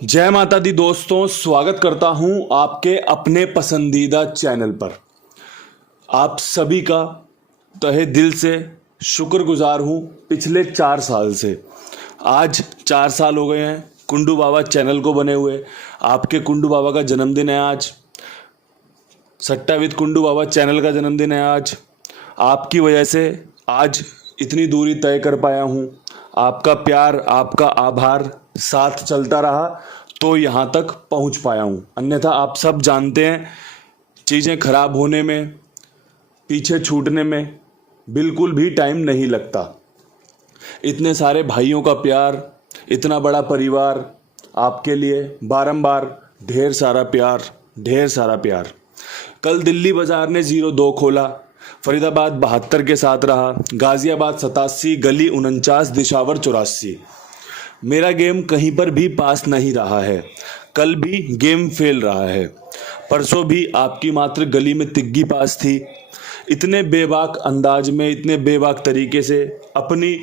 जय माता दी दोस्तों, स्वागत करता हूं आपके अपने पसंदीदा चैनल पर। आप सभी का तहे दिल से शुक्रगुजार हूं। पिछले 4 साल से आज 4 साल हो गए हैं कुंडू बाबा चैनल को बने हुए। आपके कुंडू बाबा का जन्मदिन है आज, सट्टा विद कुंडू बाबा चैनल का जन्मदिन है आज। आपकी वजह से आज इतनी दूरी तय कर पाया हूं। आपका प्यार, आपका आभार साथ चलता रहा तो यहाँ तक पहुँच पाया हूँ। अन्यथा आप सब जानते हैं, चीज़ें खराब होने में, पीछे छूटने में बिल्कुल भी टाइम नहीं लगता। इतने सारे भाइयों का प्यार, इतना बड़ा परिवार, आपके लिए बारंबार ढेर सारा प्यार, ढेर सारा प्यार। कल दिल्ली बाजार ने 0-2 खोला, फरीदाबाद 72 के साथ रहा, गाजियाबाद 87, गली 49, दिशावर 84। मेरा गेम कहीं पर भी पास नहीं रहा है। कल भी गेम फेल रहा है, परसों भी आपकी मात्र गली में तिग्गी पास थी। इतने बेबाक अंदाज में, इतने बेबाक तरीके से अपनी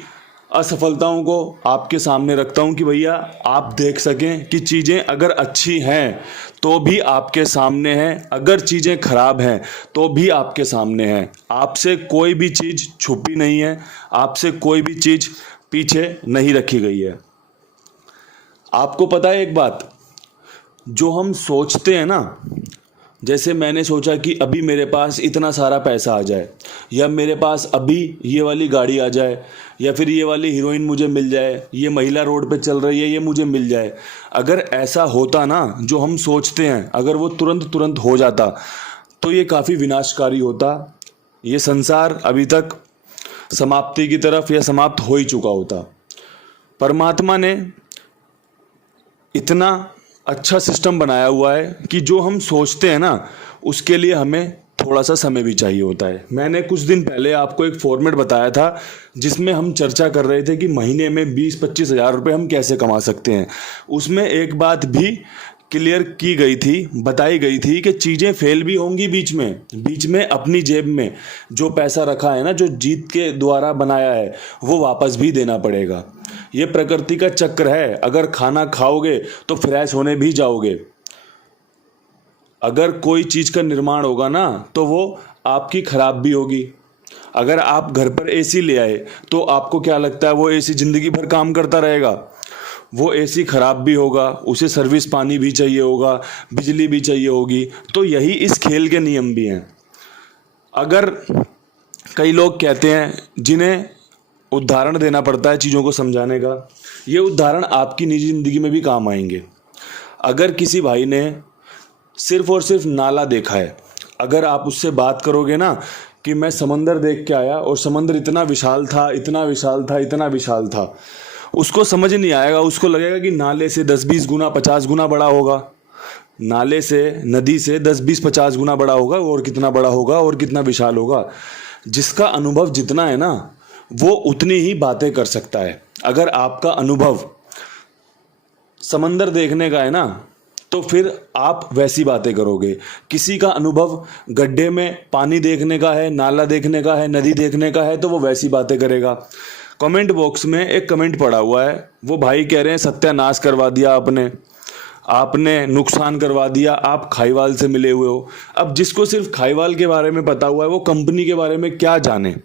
असफलताओं को आपके सामने रखता हूं कि भैया आप देख सकें कि चीज़ें अगर अच्छी हैं तो भी आपके सामने हैं, अगर चीज़ें खराब हैं तो भी आपके सामने हैं। आपसे कोई भी चीज़ छुपी नहीं है, आपसे कोई भी चीज़ पीछे नहीं रखी गई है। आपको पता है एक बात, जो हम सोचते हैं ना, जैसे मैंने सोचा कि अभी मेरे पास इतना सारा पैसा आ जाए, या मेरे पास अभी ये वाली गाड़ी आ जाए, या फिर ये वाली हीरोइन मुझे मिल जाए, ये महिला रोड पे चल रही है ये मुझे मिल जाए। अगर ऐसा होता ना, जो हम सोचते हैं, अगर वो तुरंत हो जाता तो ये काफ़ी विनाशकारी होता। ये संसार अभी तक समाप्ति की तरफ या समाप्त हो ही चुका होता। परमात्मा ने इतना अच्छा सिस्टम बनाया हुआ है कि जो हम सोचते हैं ना, उसके लिए हमें थोड़ा सा समय भी चाहिए होता है। मैंने कुछ दिन पहले आपको एक फॉर्मेट बताया था जिसमें हम चर्चा कर रहे थे कि महीने में 20-25 हज़ार रुपये हम कैसे कमा सकते हैं। उसमें एक बात भी क्लियर की गई थी, बताई गई थी कि चीज़ें फेल भी होंगी बीच में अपनी जेब में जो पैसा रखा है ना, जो जीत के द्वारा बनाया है, वो वापस भी देना पड़ेगा। ये प्रकृति का चक्र है। अगर खाना खाओगे तो फ्रेश होने भी जाओगे। अगर कोई चीज़ का निर्माण होगा ना तो वो आपकी खराब भी होगी। अगर आप घर पर एसी ले आए तो आपको क्या लगता है वो एसी ज़िंदगी भर काम करता रहेगा? वो एसी खराब भी होगा, उसे सर्विस पानी भी चाहिए होगा, बिजली भी चाहिए होगी। तो यही इस खेल के नियम भी हैं। अगर कई लोग कहते हैं, जिन्हें उदाहरण देना पड़ता है चीज़ों को समझाने का, ये उदाहरण आपकी निजी ज़िंदगी में भी काम आएंगे। अगर किसी भाई ने सिर्फ और सिर्फ नाला देखा है, अगर आप उससे बात करोगे ना कि मैं समंदर देख के आया और समंदर इतना विशाल था, इतना विशाल था, इतना विशाल था, उसको समझ नहीं आएगा। उसको लगेगा कि नाले से 10-20 गुना 50 गुना बड़ा होगा, नाले से, नदी से 10-20 50 गुना बड़ा होगा, और कितना बड़ा होगा और कितना विशाल होगा। जिसका अनुभव जितना है ना, वो उतनी ही बातें कर सकता है। अगर आपका अनुभव समंदर देखने का है ना, तो फिर आप वैसी बातें करोगे। किसी का अनुभव गड्ढे में पानी देखने का है, नाला देखने का है, नदी देखने का है, तो वो वैसी बातें करेगा। कमेंट बॉक्स में एक कमेंट पड़ा हुआ है, वो भाई कह रहे हैं सत्यानाश करवा दिया आपने नुकसान करवा दिया, आप खाईवाल से मिले हुए हो। अब जिसको सिर्फ खाईवाल के बारे में पता हुआ है, वो कंपनी के बारे में क्या जाने?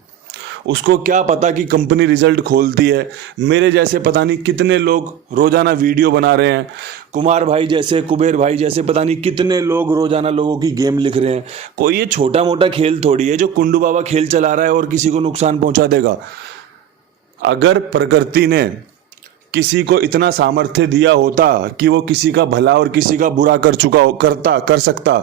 उसको क्या पता कि कंपनी रिजल्ट खोलती है। मेरे जैसे पता नहीं कितने लोग रोज़ाना वीडियो बना रहे हैं, कुमार भाई जैसे, कुबेर भाई जैसे पता नहीं कितने लोग रोज़ाना लोगों की गेम लिख रहे हैं। कोई ये छोटा मोटा खेल थोड़ी है जो कुंडू बाबा खेल चला रहा है और किसी को नुकसान पहुंचा देगा। अगर प्रकृति ने किसी को इतना सामर्थ्य दिया होता कि वो किसी का भला और किसी का बुरा कर सकता,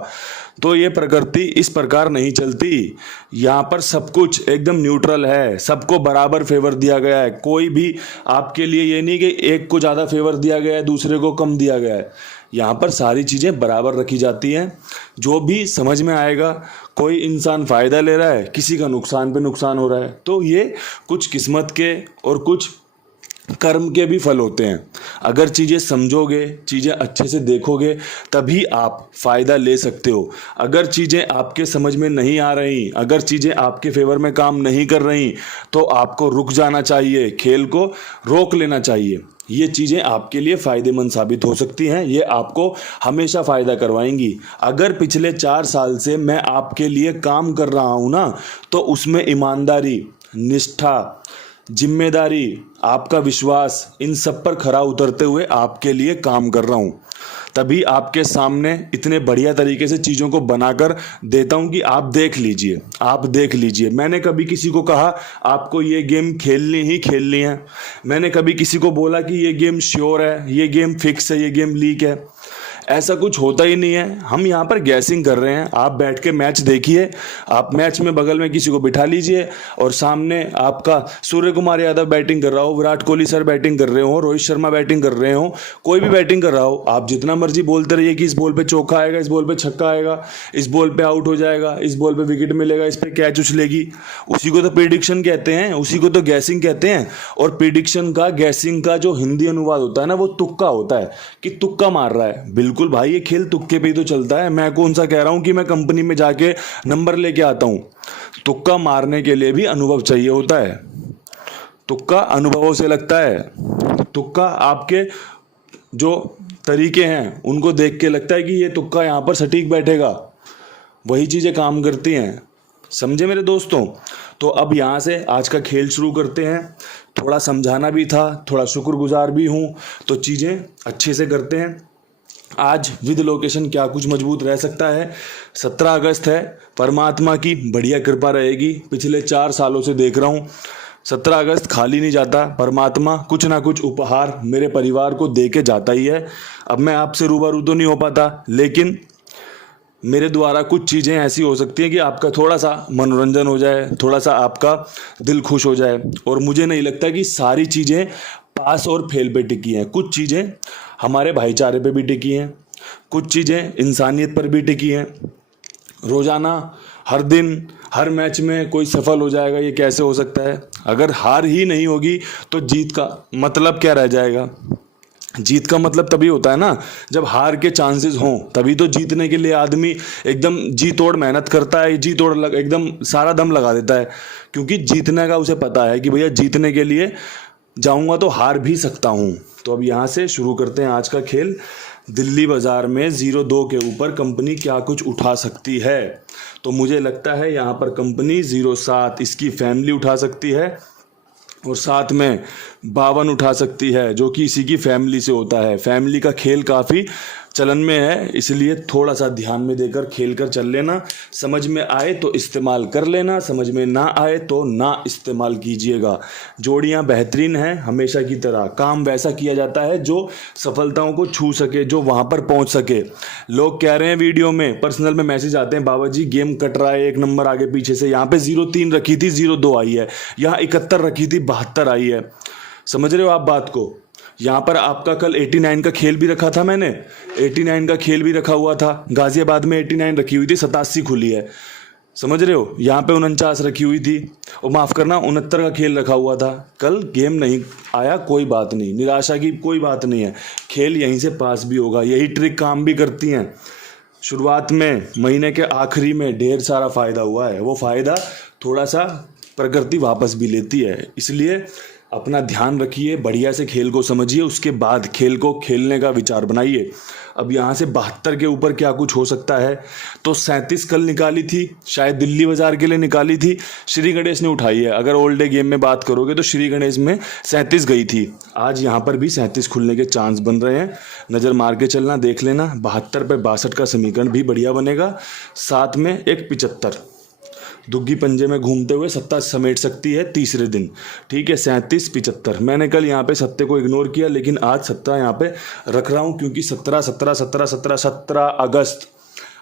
तो ये प्रकृति इस प्रकार नहीं चलती। यहाँ पर सब कुछ एकदम न्यूट्रल है, सबको बराबर फेवर दिया गया है। कोई भी आपके लिए ये नहीं कि एक को ज़्यादा फेवर दिया गया है, दूसरे को कम दिया गया है। यहाँ पर सारी चीज़ें बराबर रखी जाती हैं। जो भी समझ में आएगा, कोई इंसान फ़ायदा ले रहा है, किसी का नुकसान पे नुकसान हो रहा है, तो ये कुछ किस्मत के और कुछ कर्म के भी फल होते हैं। अगर चीज़ें समझोगे, चीज़ें अच्छे से देखोगे, तभी आप फ़ायदा ले सकते हो। अगर चीज़ें आपके समझ में नहीं आ रही, अगर चीज़ें आपके फेवर में काम नहीं कर रही, तो आपको रुक जाना चाहिए, खेल को रोक लेना चाहिए। ये चीज़ें आपके लिए फ़ायदेमंद साबित हो सकती हैं, ये आपको हमेशा फ़ायदा करवाएंगी। अगर पिछले 4 साल से मैं आपके लिए काम कर रहा हूँ ना, तो उसमें ईमानदारी, निष्ठा, जिम्मेदारी, आपका विश्वास, इन सब पर खरा उतरते हुए आपके लिए काम कर रहा हूँ। तभी आपके सामने इतने बढ़िया तरीके से चीज़ों को बनाकर देता हूँ कि आप देख लीजिए, आप देख लीजिए। मैंने कभी किसी को कहा आपको ये गेम खेलनी ही खेलनी है? मैंने कभी किसी को बोला कि ये गेम श्योर है, ये गेम फिक्स है, ये गेम लीक है? ऐसा कुछ होता ही नहीं है। हम यहाँ पर गैसिंग कर रहे हैं। आप बैठ के मैच देखिए, आप मैच में बगल में किसी को बिठा लीजिए और सामने आपका सूर्य कुमार यादव बैटिंग कर रहा हो, विराट कोहली सर बैटिंग कर रहे हो, रोहित शर्मा बैटिंग कर रहे हो, कोई भी बैटिंग कर रहा हो, आप जितना मर्जी बोलते रहिए कि इस बॉल पे चौका आएगा, इस बॉल पे छक्का आएगा, इस बॉल पे आउट हो जाएगा, इस बॉल पे विकेट मिलेगा, इस पे कैच उछलेगी। उसी को तो प्रिडिक्शन कहते हैं, उसी को तो गैसिंग कहते हैं। और प्रिडिक्शन का, गैसिंग का जो हिंदी अनुवाद होता है ना, वो तुक्का होता है कि तुक्का मार रहा है। बिल्कुल भाई, ये खेल तुक्के पे ही तो चलता है। मैं कौन सा कह रहा हूं कि मैं कंपनी में जाके नंबर लेके आता हूं। तुक्का मारने के लिए भी अनुभव चाहिए होता है। तुक्का अनुभवों से लगता है। तुक्का आपके जो तरीके हैं उनको देख के लगता है कि ये तुक्का यहां पर सटीक बैठेगा। वही चीजें काम करती हैं, समझे मेरे दोस्तों। तो अब यहाँ से आज का खेल शुरू करते हैं। थोड़ा समझाना भी था, थोड़ा शुक्रगुजार भी हूँ, तो चीज़ें अच्छे से करते हैं। आज विद लोकेशन क्या कुछ मजबूत रह सकता है। 17 अगस्त है, परमात्मा की बढ़िया कृपा रहेगी। पिछले 4 सालों से देख रहा हूँ 17 अगस्त खाली नहीं जाता। परमात्मा कुछ ना कुछ उपहार मेरे परिवार को दे के जाता ही है। अब मैं आपसे रूबरू तो नहीं हो पाता, लेकिन मेरे द्वारा कुछ चीज़ें ऐसी हो सकती हैं कि आपका थोड़ा सा मनोरंजन हो जाए, थोड़ा सा आपका दिल खुश हो जाए। और मुझे नहीं लगता कि सारी चीज़ें पास और फेल पे टिकी हैं। कुछ चीज़ें हमारे भाईचारे पे भी टिकी हैं, कुछ चीज़ें इंसानियत पर भी टिकी हैं। रोज़ाना, हर दिन, हर मैच में कोई सफल हो जाएगा, ये कैसे हो सकता है? अगर हार ही नहीं होगी तो जीत का मतलब क्या रह जाएगा? जीत का मतलब तभी होता है ना जब हार के चांसेस हों। तभी तो जीतने के लिए आदमी एकदम जी तोड़ मेहनत करता है, जी तोड़ एकदम सारा दम लगा देता है, क्योंकि जीतने का उसे पता है कि भैया जीतने के लिए जाऊंगा तो हार भी सकता हूं। तो अब यहां से शुरू करते हैं आज का खेल। दिल्ली बाजार में 0-2 के ऊपर कंपनी क्या कुछ उठा सकती है? तो मुझे लगता है यहां पर कंपनी 0-7 इसकी फैमिली उठा सकती है, और साथ में 52 उठा सकती है, जो कि इसी की फैमिली से होता है। फैमिली का खेल काफ़ी चलन में है, इसलिए थोड़ा सा ध्यान में देकर खेल कर चल लेना। समझ में आए तो इस्तेमाल कर लेना, समझ में ना आए तो ना इस्तेमाल कीजिएगा। जोड़ियां बेहतरीन हैं, हमेशा की तरह काम वैसा किया जाता है जो सफलताओं को छू सके, जो वहां पर पहुंच सके। लोग कह रहे हैं वीडियो में, पर्सनल में मैसेज आते हैं, बाबा जी गेम कट रहा है 1 नंबर आगे पीछे से। यहाँ पे 0-3 रखी थी, 0-2 आई है। यहाँ 71 रखी थी, 72 आई है। समझ रहे हो आप बात को? यहाँ पर आपका कल 89 का खेल भी रखा था मैंने, 89 का खेल भी रखा हुआ था। गाजियाबाद में 89 रखी हुई थी, 87 खुली है। समझ रहे हो? यहाँ पे 49 रखी हुई थी, और माफ़ करना 69 का खेल रखा हुआ था। कल गेम नहीं आया, कोई बात नहीं, निराशा की कोई बात नहीं है। खेल यहीं से पास भी होगा। यही ट्रिक काम भी करती हैं। शुरुआत में, महीने के आखिरी में ढेर सारा फ़ायदा हुआ है। वो फ़ायदा थोड़ा सा प्रकृति वापस भी लेती है। इसलिए अपना ध्यान रखिए, बढ़िया से खेल को समझिए, उसके बाद खेल को खेलने का विचार बनाइए। अब यहाँ से 72 के ऊपर क्या कुछ हो सकता है? तो 37 कल निकाली थी, शायद दिल्ली बाजार के लिए निकाली थी, श्री गणेश ने उठाई है। अगर ओल्ड डे गेम में बात करोगे तो श्री गणेश में 37 गई थी। आज यहाँ पर भी 37 खुलने के चांस बन रहे हैं। नज़र मार के चलना, देख लेना। 72 पे 62 का समीकरण भी बढ़िया बनेगा। साथ में एक 75 दुग्गी पंजे में घूमते हुए सत्ता समेट सकती है तीसरे दिन। ठीक है, 37, 75। मैंने कल यहाँ पे सत्ते को इग्नोर किया, लेकिन आज सत्ता यहाँ पे रख रहा हूँ, क्योंकि 17 अगस्त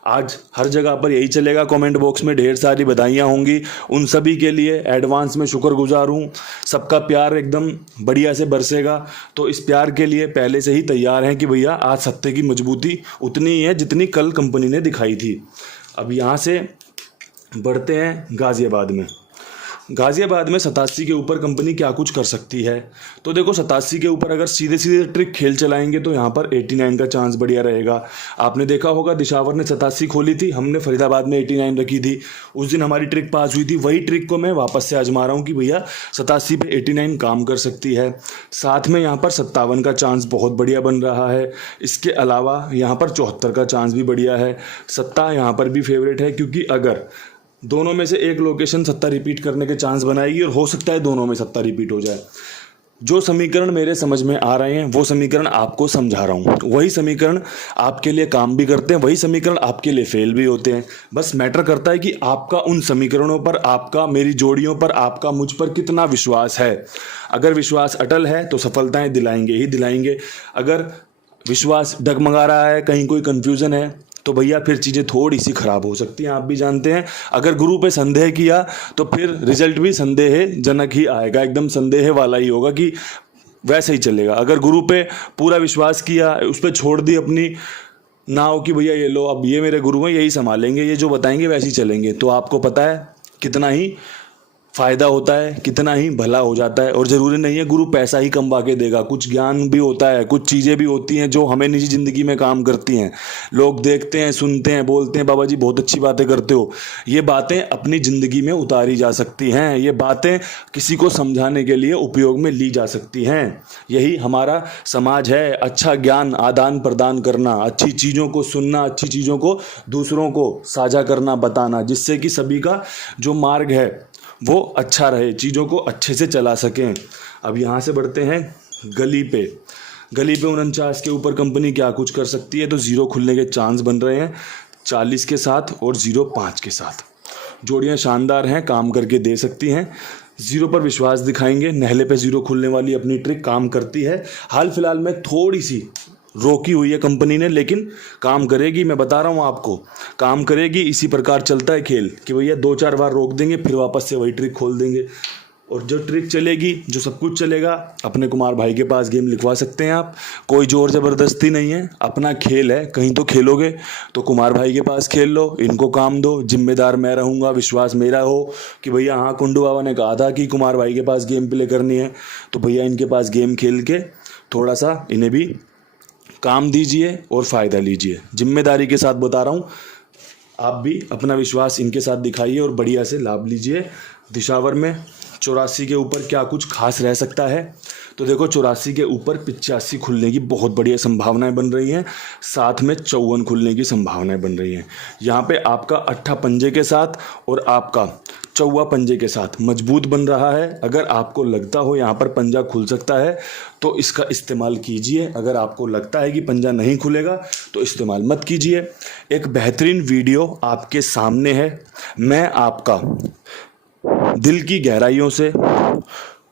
आज हर जगह पर यही चलेगा। कमेंट बॉक्स में ढेर सारी बधाइयाँ होंगी। उन सभी के लिए एडवांस में शुक्रगुजार हूँ। सबका प्यार एकदम बढ़िया से बरसेगा। तो इस प्यार के लिए पहले से ही तैयार हैं कि भैया आज सत्ते की मजबूती उतनी ही है जितनी कल कंपनी ने दिखाई थी। अब यहाँ से बढ़ते हैं गाजियाबाद में। गाज़ियाबाद में 87 के ऊपर कंपनी क्या कुछ कर सकती है। तो देखो 87 के ऊपर अगर सीधे सीधे ट्रिक खेल चलाएंगे तो यहाँ पर 89 का चांस बढ़िया रहेगा। आपने देखा होगा दिशावर ने 87 खोली थी, हमने फरीदाबाद में 89 रखी थी, उस दिन हमारी ट्रिक पास हुई थी। वही ट्रिक को मैं वापस से आजमा रहा हूँ कि भैया 87 पे 89 काम कर सकती है। साथ में यहाँ पर 57 का चांस बहुत बढ़िया बन रहा है। इसके अलावा यहाँ पर 74 का चांस भी बढ़िया है। सत्ता यहाँ पर भी फेवरेट है, क्योंकि अगर दोनों में से एक लोकेशन सत्ता रिपीट करने के चांस बनाएगी और हो सकता है दोनों में सत्ता रिपीट हो जाए। जो समीकरण मेरे समझ में आ रहे हैं वो समीकरण आपको समझा रहा हूँ। वही समीकरण आपके लिए काम भी करते हैं, वही समीकरण आपके लिए फेल भी होते हैं। बस मैटर करता है कि आपका उन समीकरणों पर, आपका मेरी जोड़ियों पर, आपका मुझ पर कितना विश्वास है। अगर विश्वास अटल है तो सफलताएं दिलाएंगे ही दिलाएंगे। अगर विश्वास डगमगा रहा है, कहीं कोई कन्फ्यूज़न है, तो भैया फिर चीज़ें थोड़ी सी ख़राब हो सकती हैं। आप भी जानते हैं, अगर गुरु पे संदेह किया तो फिर रिजल्ट भी संदेहजनक ही आएगा, एकदम संदेह वाला ही होगा कि वैसे ही चलेगा। अगर गुरु पे पूरा विश्वास किया, उस पर छोड़ दी अपनी नाव कि भैया ये लो, अब ये मेरे गुरु हैं, यही संभालेंगे, ये जो बताएंगे वैसे ही चलेंगे, तो आपको पता है कितना ही फ़ायदा होता है, कितना ही भला हो जाता है। और ज़रूरी नहीं है गुरु पैसा ही कमवा के देगा, कुछ ज्ञान भी होता है, कुछ चीज़ें भी होती हैं जो हमें निजी ज़िंदगी में काम करती हैं। लोग देखते हैं, सुनते हैं, बोलते हैं बाबा जी बहुत अच्छी बातें करते हो। ये बातें अपनी ज़िंदगी में उतारी जा सकती हैं, ये बातें किसी को समझाने के लिए उपयोग में ली जा सकती हैं। यही हमारा समाज है, अच्छा ज्ञान आदान प्रदान करना, अच्छी चीज़ों को सुनना, अच्छी चीज़ों को दूसरों को साझा करना, बताना, जिससे कि सभी का जो मार्ग है वो अच्छा रहे, चीज़ों को अच्छे से चला सकें। अब यहाँ से बढ़ते हैं गली पे। गली पे 49 के ऊपर कंपनी क्या कुछ कर सकती है। तो 0 खुलने के चांस बन रहे हैं 40 के साथ और 0 5 के साथ। जोड़ियाँ शानदार हैं, काम करके दे सकती हैं। 0 पर विश्वास दिखाएंगे, नहले पे 0 खुलने वाली अपनी ट्रिक काम करती है। हाल फिलहाल में थोड़ी सी रोकी हुई है कंपनी ने, लेकिन काम करेगी। मैं बता रहा हूँ आपको, काम करेगी। इसी प्रकार चलता है खेल कि भैया 2-4 बार रोक देंगे, फिर वापस से वही ट्रिक खोल देंगे। और जो ट्रिक चलेगी, जो सब कुछ चलेगा, अपने कुमार भाई के पास गेम लिखवा सकते हैं आप। कोई जोर ज़बरदस्ती नहीं है, अपना खेल है। कहीं तो खेलोगे तो कुमार भाई के पास खेल लो, इनको काम दो, जिम्मेदार मैं रहूँगा, विश्वास मेरा हो कि भैया हाँ कुंडू बाबा ने कहा था कि कुमार भाई के पास गेम प्ले करनी है, तो भैया इनके पास गेम खेल के थोड़ा सा इन्हें भी काम दीजिए और फ़ायदा लीजिए। जिम्मेदारी के साथ बता रहा हूँ, आप भी अपना विश्वास इनके साथ दिखाइए और बढ़िया से लाभ लीजिए। दिशावर में 84 के ऊपर क्या कुछ खास रह सकता है। तो देखो 84 के ऊपर 85 खुलने की बहुत बढ़िया संभावनाएं बन रही हैं, साथ में 54 खुलने की संभावनाएं बन रही हैं। यहाँ पे आपका 8 पंजे के साथ और आपका 4 पंजे के साथ मजबूत बन रहा है। अगर आपको लगता हो यहाँ पर पंजा खुल सकता है तो इसका इस्तेमाल कीजिए। अगर आपको लगता है कि पंजा नहीं खुलेगा तो इस्तेमाल मत कीजिए। एक बेहतरीन वीडियो आपके सामने है। मैं आपका दिल की गहराइयों से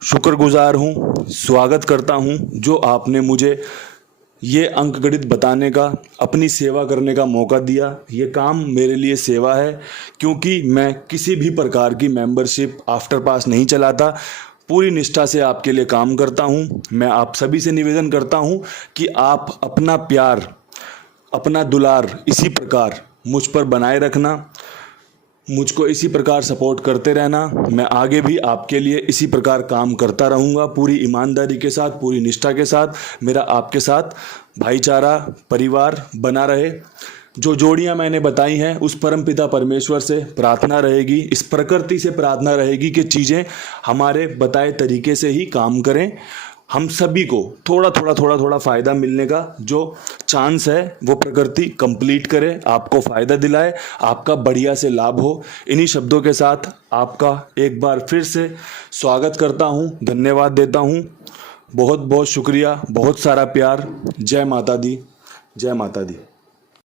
शुक्रगुजार हूँ, स्वागत करता हूँ जो आपने मुझे ये अंकगणित बताने का, अपनी सेवा करने का मौका दिया। ये काम मेरे लिए सेवा है, क्योंकि मैं किसी भी प्रकार की मेंबरशिप आफ्टर पास नहीं चलाता, पूरी निष्ठा से आपके लिए काम करता हूँ। मैं आप सभी से निवेदन करता हूँ कि आप अपना प्यार, अपना दुलार इसी प्रकार मुझ पर बनाए रखना, मुझको इसी प्रकार सपोर्ट करते रहना। मैं आगे भी आपके लिए इसी प्रकार काम करता रहूँगा, पूरी ईमानदारी के साथ, पूरी निष्ठा के साथ। मेरा आपके साथ भाईचारा, परिवार बना रहे। जो जोड़ियां मैंने बताई हैं, उस परमपिता परमेश्वर से प्रार्थना रहेगी, इस प्रकृति से प्रार्थना रहेगी कि चीज़ें हमारे बताए तरीके से ही काम करें। हम सभी को थोड़ा थोड़ा फ़ायदा मिलने का जो चांस है वो प्रकृति कंप्लीट करे, आपको फ़ायदा दिलाए, आपका बढ़िया से लाभ हो। इन्हीं शब्दों के साथ आपका एक बार फिर से स्वागत करता हूँ, धन्यवाद देता हूँ। बहुत बहुत शुक्रिया, बहुत सारा प्यार। जय माता दी, जय माता दी।